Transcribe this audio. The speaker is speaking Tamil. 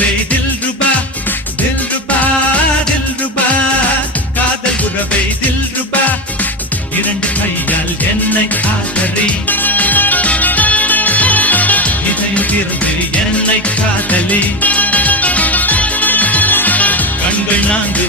உறவே தில்ருபா தில்ருபா தில்ருபா காதல் உறவே தில்ருபா இரண்டு கையால் என்னை காதலி இதயம் இருந்து என்னை காதலி கண்கள் நான்கு